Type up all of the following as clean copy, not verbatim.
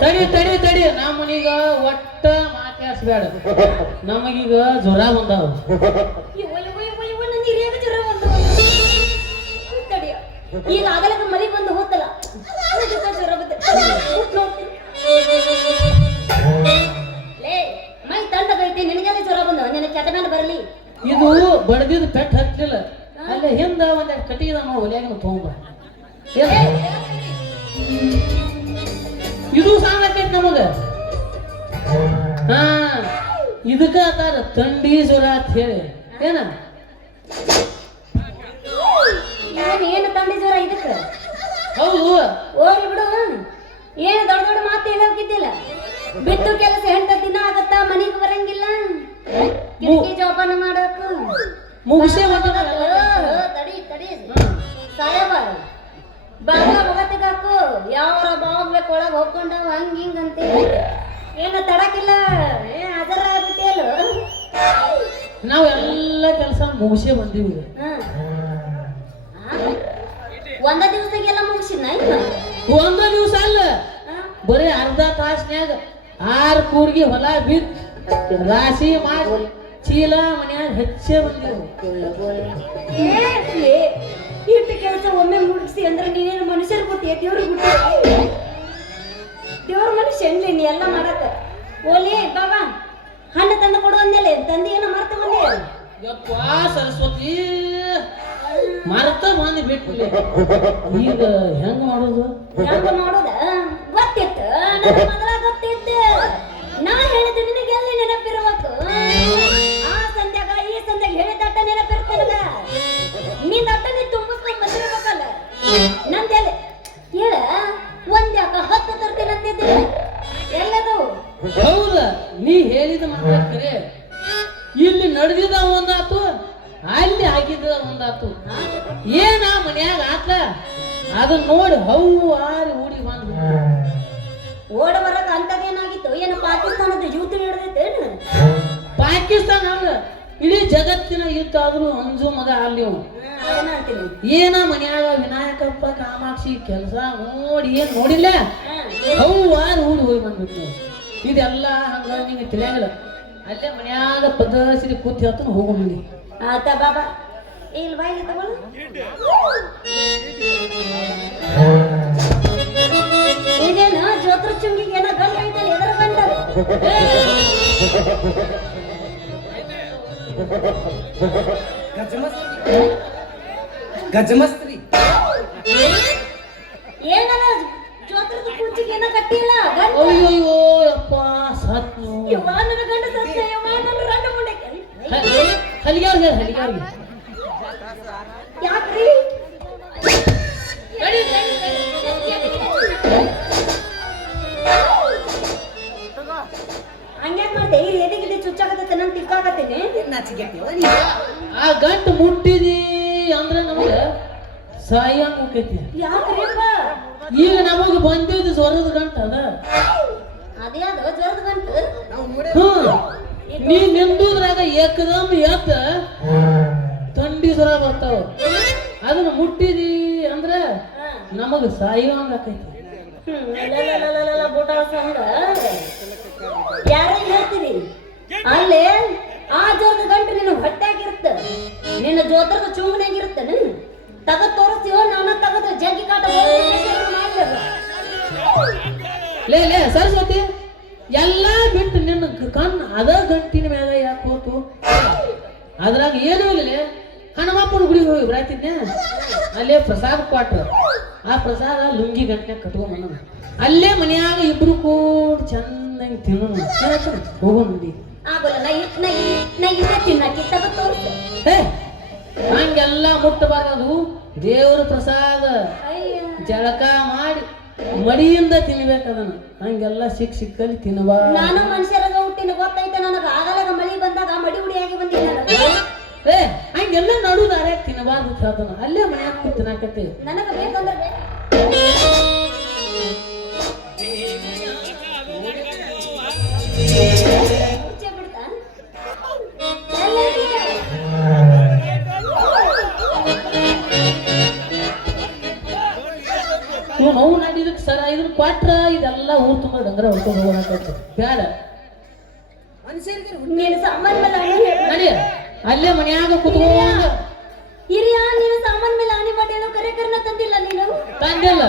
ತಡಿ ತಡಿ ತಡಿ ನಮ್ಮನೀಗ ಒಟ್ಟ ಮಾತಾಡ್ಸ್ಬೇಡ ನಮಗೀಗ ಜ್ವರ ಬಂದಾವ ಈಗ ಆಗಲಕ್ಕ ಮಳಿ ಬಂದು ಹೋತಲ್ಲ ಜ್ವರ ಲೇ ಮೈ ತಣ್ಣಗೈತಿ ನಿನಗೆಲ್ಲ ಜ್ವರ ಬಂದ ನಿನಗೆ ಕೆಟ್ಟ ಮೇಲೆ ಬರಲಿ ಇದು ಬಡ್ದಿದ್ ಪೆಟ್ ಹತ್ತಿಲ್ಲ ಅಲ್ಲೇ ಹಿಂದ ಒಂದೆರಡು ಕಟ್ಟಿಗೆ ನಾವು ಒಲೆಯಾಗ ತಗೊಂಬ ಇದು ಸಾಂಗತೈತಿ ನಮಗ ಹಾ ಇದಕ್ಕ ಅದಾರ ಥಂಡಿ ಜ್ವರ ಅಂತ ಹೇಳಿ ಏನ ಏನು ತಂಡಿ ಜ್ವರ ಇದಕ್ಕ ಹೌದು ಹೋಗ್ಲಿ ಬಿಡು ಏನು ದೊಡ್ಡ ದೊಡ್ಡ ಮಾತು ಹೇಳೋಕಿದ್ದಿಲ್ಲ ಬಿಟ್ಟು ಕೆಲಸ ಹೆಂಟ ದಿನ ಆಗತ್ತ ಮನೆಗೆ ಬರಂಗಿಲ್ಲ ಕಿಟಕಿ ಜೋಪಾನ ಮಾಡಬೇಕು ಮುಗಿಸೇ ತಡಿ ತಡಿ ಸಾಯಬ ಬಾಗ ಮಗತ್ತಿಗಾಕು ಯಾವರ ಬಾಗ್ಬೇಕು ಒಳಗೆ ಹೋಗ್ಕೊಂಡವ ಹಂಗ ಹಿಂಗ ಅಂತ ಏನು ತಡಕಿಲ್ಲ ಅದರ ಆಗ್ಬಿಟ್ಟಿಯಲ್ಲ ನಾವು ಎಲ್ಲ ಕೆಲಸ ಮುಗಿಸೇ ಬಂದೀವಿ ಒಂದ ದಿವಸಗೆಲ್ಲ ಮುಗಿಸಿನ ಒಂದ ದಿವಸ ಅಲ್ಲ ಬರೀ ಅರ್ಧ ತಾಸ್ನ್ಯಾಗ 6 ಕೂರ್ಗಿ ಹೊಲ ಬಿತ್ ರಾಶಿ ಮಾಡಿ ಚೀಲ ಮನ್ಯಾಗ ಹೆಚ್ಚೆ ಬಂದೀವಿ ಇಟ್ಟು ಕೆಲಸ ಒಮ್ಮೆ ಮುಗಿಸಿ ಅಂದ್ರೆ ನೀನೇನು ಮನುಷ್ಯರು ಗೊತ್ತಿಯ ದೇವ್ರಿಗೆ ಬಿಟ್ಟು ದೇವ್ರ ಮನುಷ್ಯ ನೀ ಎಲ್ಲ ಮಾಡಕ ಓಲಿ ಬಾಬಾ ಹಣ್ಣು ತಂದು ಕೊಡು ಅಂದೇಲೆ ತಂದೆ ಏನೋ ಮರ್ತ ಬಂದೆ ಯಪ್ಪಾ ಸರಸ್ವತಿ ಮರ್ತ ಬಂದು ಬಿಟ್ಬಿಡ್ಲಿ ಈಗ ಹೆಂಗ ಮಾಡೋದು ಗೊತ್ತಿತ್ತು ನನ್ನ ಮೊದಲ ಗೊತ್ತಿತ್ತು ನಾ ಹೇಳಿದ ನಿನಗೆಲ್ಲಿ ನೆನಪಿರ್ಬೇಕು ಆ ಸಂಧ್ಯಾಗ ಈ ಸಂಧ್ಯಾಗ ಹೇಳಿದಟ್ಟ ನೆನಪಿರ್ತದ ನಿನ್ನ ಅಟ್ಟ ನೀ ತುಂಬಿಸ್ಕೊಂಡ್ ಬಂದಿರ್ಬೇಕಲ್ಲ ನಂದೆಲ್ಲ ಹೇಳ ಒಂದ್ಯಾಕ 10 ತರ್ತೀನಿ ಅಂತಿದ್ದೆ ಎಲ್ಲದು ಹೌದ ನೀ ಹೇಳಿದ ಮಾತ್ರ ಖರೆ ಇಲ್ಲಿ ನಡೆದಿದ ಒಂದಾತು ಅಲ್ಲಿ ಆಗಿದ್ದ ಒಂದಾತು ಏನ ಮನ್ಯಾಗ ಆತ ಅದನ್ನ ನೋಡಿ ಹೌ ಆರಿ ಊಡಿ ಬಂದ್ ಓಡ ಬರಕ ಅಂತದೇನಾಗಿತ್ತು ಏನು ಪಾಕಿಸ್ತಾನದ ಯೂತ್ ಹಿಡಿದೈತೇನು ಪಾಕಿಸ್ತಾನ ಅಲ್ಲ ಇಡೀ ಜಗತ್ತಿನ ಯುದ್ಧ ಆದ್ರೂ ಅಂಜು ಮಗ ಅಲ್ಲಿ ಏನ ಮನ್ಯಾಗ ವಿನಾಯಕಪ್ಪ ಕಾಮಾಕ್ಷಿ ಕೆಲಸ ನೋಡಿ ಏನ್ ನೋಡಿಲ್ಲ ಹೌ ಆರಿ ಊಡಿ ಹೋಗಿ ಬಂದ್ಬಿಟ್ಟು ಇದೆಲ್ಲ ಹಂಗ ನಿಂಗೆ ತಿಳಿಯಂಗಿಲ್ಲ ಅಲ್ಲೇ ಮನ್ಯಾಗ ಪದಸಿರಿ ಕೂತಿ ಹೇಳ್ತಾನೆ ಹೋಗೋ ಮಂದಿ ಆತ ಬಾಬಾ ಇಲ್ಲಿ ಬಾಯಿಗೆ ತಗೊಳ್ಳು ಇದೇನ ಜೋತ್ರ ಚುಂಗಿಗೆ ಏನೋ ಗಂಡ ಐತಲ್ಲ ಎದರ ಗಂಡ ಗಜಮಸ್ತ್ರಿ ಏನಲ್ಲ ಜೋತ್ರದ ಕುಂಚಿಗೆ ಏನೋ ಕಟ್ಟಿಲ್ಲ ಅಯ್ಯೋ ಅಪ್ಪ ಸತ್ತು ಯವ್ವ ನನ್ನ ಗಂಡ ಸತ್ತ ಯವ್ವ ನನ್ನ ರಂಡ ಮುಂಡಕ್ಕೆ ಹಲಿಗಾರ್ಗೆ ಯಾಕ್ರಿ ಹಂಗ್ಯಾಕ್ ಮಾಡ್ದೆ ಈ ಎದೆಗಿದ್ದೆ ಚುಚ್ಚಾಕತ್ತೆ ನಾನು ತಿಕ್ಕಾಕತ್ತೇನೆ ಆ ಗಂಟು ಮುಟ್ಟಿದಿ ಅಂದ್ರೆ ನಮಗೆ ಸಾಯಂಗ್ ಹೋಗೈತಿ ಯಾಕ್ರಿಪ್ಪ ಈಗ ನಮಗೆ ಬಂದಿದ್ದು ಸ್ವರದ ಗಂಟು ಅದ ಅದೇ ಅದು ಜ್ವರದ ಗಂಟು ನೀ ನಿಂದುದ್ರಾಗ ಏಕದಮ್ ಎತ್ತ ಥಂಡಿ ಜ್ವರ ಬರ್ತಾವ ಅದನ್ನ ಮುಟ್ಟಿದಿ ಅಂದ್ರ ನಮಗ ಸಾಯುವಂಗ ಆಕೈತಿ ಯಾರ ಹೇಳ್ತೀರಿ ಅಲ್ಲೇ ಆ ಜ್ವರದ ಗಂಟು ನಿನ್ನ ಹೊಟ್ಟಾಗಿರುತ್ತ ನಿನ್ನ ಜೋತ್ರದ ಚುಂಗನಾಗಿರುತ್ತ ತಗದ್ ತೋರಿಸ್ತೀವೋ ನಾನು ತಗದ ಜಗ್ಗಿ ಕಾಟ ಲೇ ಲೇ ಸರಸ್ವತಿ ಎಲ್ಲಾ ಬಿಟ್ಟು ನಿನ್ನ ಕಣ್ಣು ಅದ ಗಂಟಿನ ಮ್ಯಾಗ ಯಾಕೆ ಹೋತು ಅದ್ರಾಗ ಏನೂ ಇಲ್ಲ ಹನುಮಪ್ಪನ ಗುಡಿಗೆ ಹೋಗಿ ಬರಾತಿದ್ನೆ ಅಲ್ಲೇ ಪ್ರಸಾದ ಕೊಟ್ರ ಆ ಪ್ರಸಾದ ಲುಂಗಿ ಗಂಟೆ ಕಟ್ಕೊಂಡ್ ಅಲ್ಲೇ ಮನ್ಯಾಗ ಇಬ್ರು ಕೂಡ ಚೆನ್ನಾಗಿ ತಿನ್ನೋಣ ಹೋಗೋಣ ನೋಡಿ ಹಂಗೆಲ್ಲ ಮುಟ್ಟಬಾರದು ದೇವ್ರ ಪ್ರಸಾದ ಜಳಕ ಮಾಡಿ ಮಡಿಯಿಂದ ತಿನ್ಬೇಕದನ್ನ ಹಂಗೆಲ್ಲ ಸಿಕ್ಕಲ್ಲಿ ತಿನ್ನಬಾರ ನಾನು ಮನುಷ್ಯರಾಗ ಹುಟ್ಟಿನ ಗೊತ್ತೈತೆ ನನಗ ಆಗಲಾಗ ಮಳಿ ಬಂದಾಗ ಮಡಿ ಉಡಿಯಾಗಿ ಬಂದಿಲ್ಲ ಹಂಗೆಲ್ಲ ನಡುದಾರೆ ತಿನ್ನಬಾರ್ದು ಹೇಳ್ತಾನ ಅಲ್ಲೇ ಮನ್ಯಾಗ ತಿನ್ನಕತ್ತೆ ನನಗ ಬೇಕಂದ್ರೆ ಇವ್ ನೋವು ನಡಿದಕ್ಕೆ ಸರ ಇದನ್ನ ಕ್ವಾಟ್ರ ಇದೆಲ್ಲ ಊರ್ ತುಂಬ ಡಂಗ್ರ ಹೊಡ್ಕೊಂಡು ಹೋಗೋಣ ಬ್ಯಾಡ ನೀನು ಸಾಮಾನ್ ಮೇಲೆ ಆಣೆ ಹೇಳು. ನಡಿ ಅಲ್ಲೇ ಮನ್ಯಾಗ ಕುತ್ಕೊಂಡು ಹಿರಿಯ ನೀನು ಸಾಮಾನ್ ಮೇಲೆ ಆಣೆ ಮಾಡಿ ಹೇಳೋ ಕರೆ ಕರ್ನ ತಂದಿಲ್ಲ ನೀನು ತಂದಿಲ್ಲ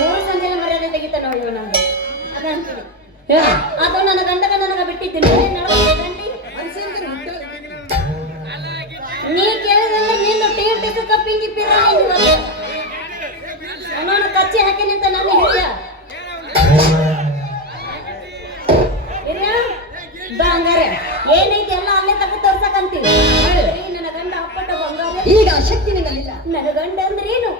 ಮೂರು ಸಂಜೆ ಮರ್ಯಾದೆ ತೆಗಿತ ನೋಡಿ ನಮ್ದು ಅದಂತೀನಿ ಏ ಅದು ನನ್ನ ಗಂಡಗ ನನಗ ಬಿಟ್ಟಿದ್ದೀನಿ ನೀ ಕೇಳಿದ್ರೆ ನೀನು ಟೀ ಕಪ್ಪಿಂಗಿ ಅವನವನ ಕಚ್ಚಿ ಹಾಕಿ ನಿಂತ ನಾನು ಹಿರಿಯ ಹಿರಿಯ ಬಾ ಹಂಗಾರೆ ಏನೈತಿ ಎಲ್ಲ ಅಲ್ಲೇ ತಗೋ ತೋರ್ಸಕಂತೀವಿ ನನ್ನ ಗಂಡ ಅಪ್ಪಟ ಬಂಗಾರ ಈಗ ಆ ಶಕ್ತಿ ನಿನ್ನಲ್ಲಿಲ್ಲ. ನನ್ನ ಗಂಡ ಅಂದ್ರೆ ಏನು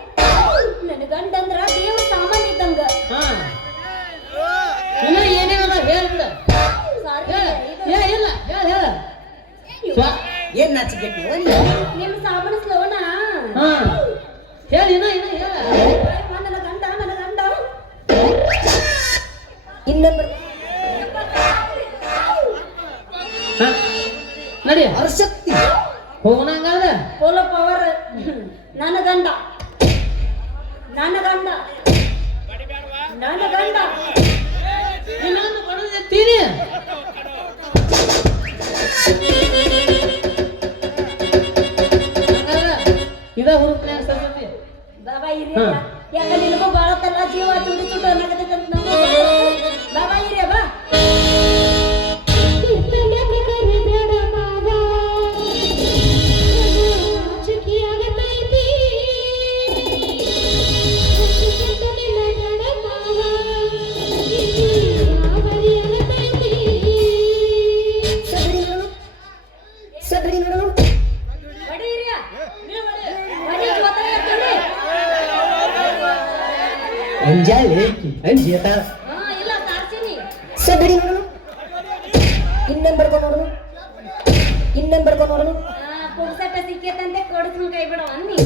ನನ್ನ ಗಂಡ ಅಂದ್ರ ದೇವ್ರ ಸಾಮಾನ್ ಇದ್ದಂಗ ಹಾ ಇನ್ನ ಏನೇನದ ಹೇಳ್ಬಿಡ ಸಾರಿ ಹೇಳ ಇಲ್ಲ ಹೇಳ ಏನ್ ನಾಚಿಕೆಟ್ಟು ನಿಮ್ ಸಾಮಾನು ಸ್ಲೋನ ಹಾ ಹೇಳ ಇನ್ನ ಹೇಳ ನನ್ನ ಗಂಡ ನನ್ನ ಗಂಡ ಇನ್ನೊಬ್ಬರು ಹಾ ನಡಿ ಶಕ್ತಿ ಹೋಗೋಣ ಹಂಗಾದ್ರೆ ಪೋಲೋ ಪವರ್ ನನ್ನ ಗಂಡ ನನ್ನ ಗಂಡ ನನ್ನ ಗಂಡ ಇನ್ನೊಂದು ಬಡದಿರ್ತೀನಿ ಇದ ಹುರುಪ್ನ್ಯಾಗ ಸರಸ್ವತಿ ಬಾಬಾ ಹಿರಿಯ ಯಾಕ ನಿನಗೂ ಬಾಳತ್ತಲ್ಲ ಜೀವ ಚುಡು ಚುಡು ಅನ್ನಕತ್ತೈತಂತ ಬಾಬಾ ಹಿರಿಯ ಬಾ ಬಡಿ ಹಿರಿಯ ಬಡಿ ಗೊತ್ತಾಗತ್ತೇನೆ ಅಂಜೇತ ಹಾ ಇಲ್ಲ ಸಾರ್ಸಿನಿ ಸದರಿ ನೋಡು ಇನ್ನೊಂದು ಬರ್ಕೊಂಡು ನೋಡು ಇನ್ನೊಂದು ಬರ್ಕೊಂಡು ನೋಡು ಪುಕ್ಸಟ್ಟ ಸಿಕ್ಕೇತಂತೆ ಕೊಡಿಸ್ಕೊಂಡು ಕೈ ಬಿಡವ ಅನ್ನಿ